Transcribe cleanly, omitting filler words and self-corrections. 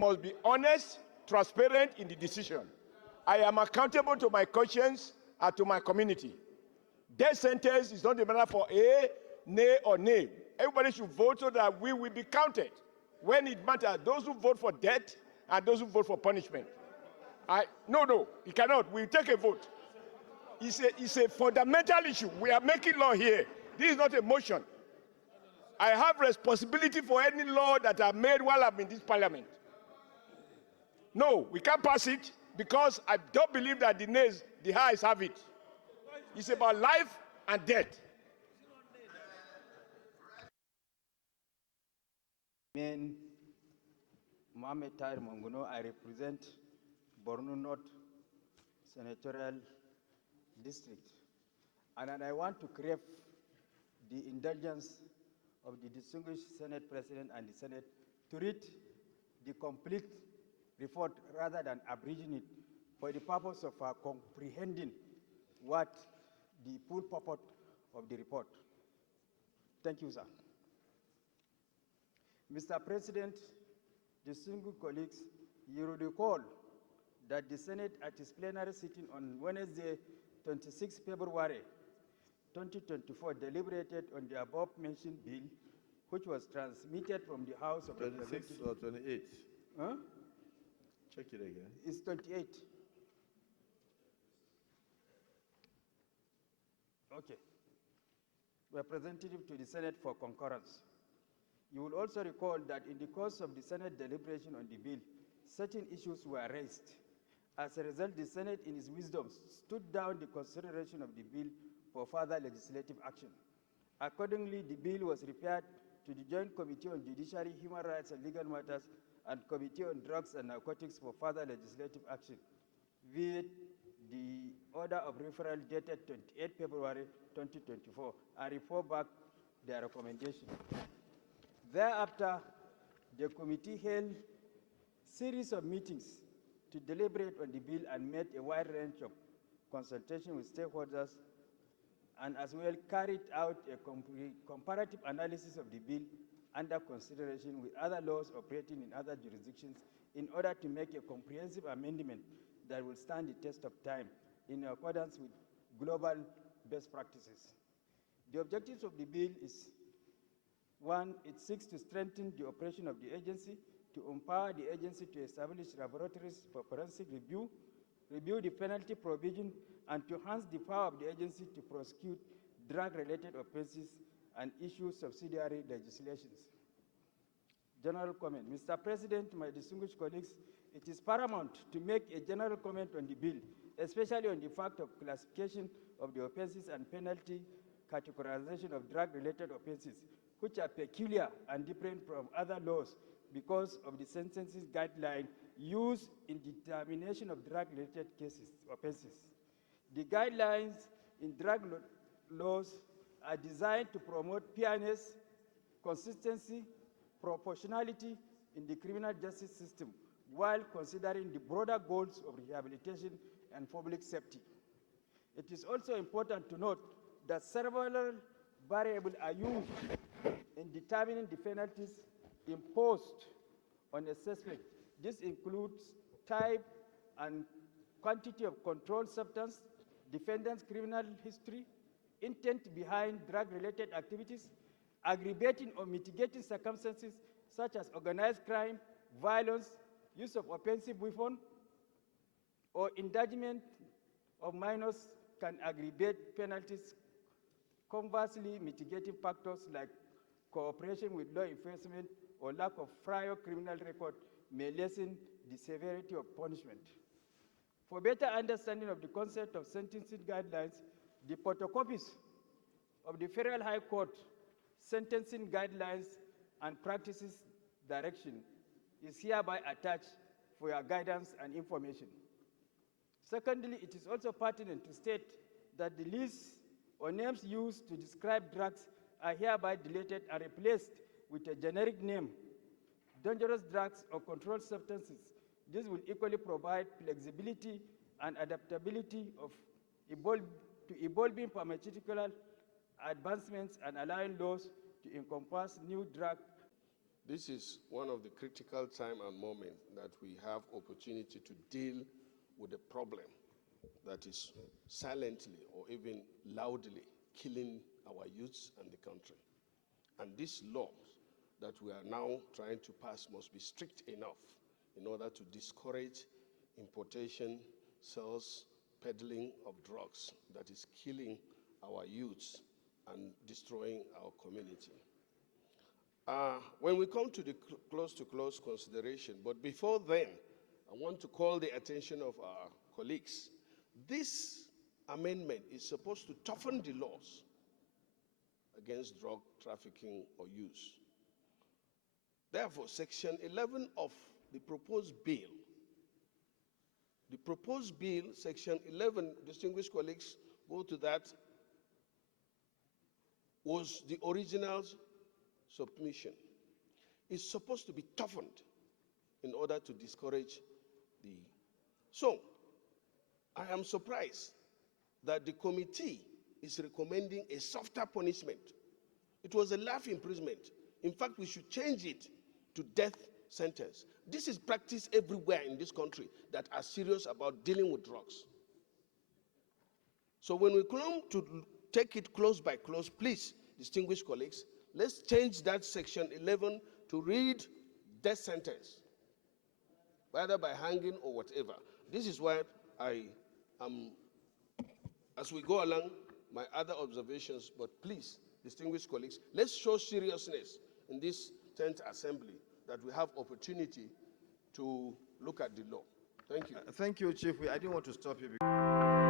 must be honest, transparent in the decision. I am accountable to my conscience and to my community. Death sentence is not a matter for a, nay, or nay. Everybody should vote so that we will be counted when it matters. Those who vote for death and those who vote for punishment. No, you cannot. We take a vote. It's a fundamental issue. We are making law here. This is not a motion. I have responsibility for any law that I made while I'm in this parliament. No, we can't pass it because I don't believe that the highs have it. It's about life and death. Mohamed Tahir Monguno, I represent Borno North Senatorial District. And I want to crave the indulgence of the distinguished Senate President and the Senate to read the complete report rather than abridging it for the purpose of comprehending what the full purport of the report. Thank you, sir. Mr. President, distinguished colleagues, you will recall that the Senate at its plenary sitting on Wednesday, 26 February 2024, deliberated on the above-mentioned bill, which was transmitted from the House of Representatives. 26 or 28? Huh? Check it again. It's 28. Okay. Representative to the Senate for concurrence. You will also recall that in the course of the Senate deliberation on the bill, certain issues were raised. As a result, the Senate, in its wisdom, stood down the consideration of the bill for further legislative action. Accordingly, the bill was referred to the Joint Committee on Judiciary, Human Rights and Legal Matters and Committee on Drugs and Narcotics for further legislative action, via the order of referral dated 28 February 2024, and report back their recommendation. Thereafter, the committee held a series of meetings to deliberate on the bill and made a wide range of consultation with stakeholders, and as well carried out a comparative analysis of the bill under consideration with other laws operating in other jurisdictions in order to make a comprehensive amendment that will stand the test of time in accordance with global best practices. The objectives of the bill is: one, it seeks to strengthen the operation of the agency, to empower the agency to establish laboratories for forensic review the penalty provision, and to enhance the power of the agency to prosecute drug-related offenses and issue subsidiary legislations. General comment. Mr. President, my distinguished colleagues, it is paramount to make a general comment on the bill, especially on the fact of classification of the offenses and penalty categorization of drug-related offenses, which are peculiar and different from other laws because of the sentencing guideline used in determination of drug-related offenses. The guidelines in drug laws are designed to promote fairness, consistency, proportionality in the criminal justice system, while considering the broader goals of rehabilitation and public safety. It is also important to note that several variables are used in determining the penalties imposed on a suspect. This includes type and quantity of controlled substance, defendant's criminal history, intent behind drug-related activities, aggravating or mitigating circumstances such as organized crime, violence, use of offensive weapon, or endangerment of minors can aggravate penalties. Conversely, mitigating factors like cooperation with law enforcement or lack of prior criminal record may lessen the severity of punishment. For better understanding of the concept of sentencing guidelines, the photocopies of the Federal High Court Sentencing Guidelines and Practices Direction is hereby attached for your guidance and information. Secondly, it is also pertinent to state that the lists or names used to describe drugs are hereby deleted and replaced with a generic name, dangerous drugs or controlled substances. This will equally provide flexibility and adaptability to evolving pharmaceutical advancements and allowing laws to encompass new drug This is one of the critical time and moment that we have opportunity to deal with a problem that is silently or even loudly killing our youths and the country. And these laws that we are now trying to pass must be strict enough in order to discourage importation, sales, peddling of drugs that is killing our youths and destroying our community. When we come to the close consideration, but before then, I want to call the attention of our colleagues. This amendment is supposed to toughen the laws against drug trafficking or use. Therefore, Section 11 of the proposed bill, Section 11, distinguished colleagues, go to that, was the original submission. Is supposed to be toughened in order to discourage the. So, I am surprised that the committee is recommending a softer punishment. It was a life imprisonment. In fact, we should change it to death sentence. This is practiced everywhere in this country that are serious about dealing with drugs. So when we come to take it close by close, please, distinguished colleagues, let's change that Section 11 to read death sentence, whether by hanging or whatever. This is why I am, as we go along, my other observations, but please, distinguished colleagues, let's show seriousness in this 10th assembly that we have opportunity to look at the law. Thank you. Thank you, Chief. I didn't want to stop you.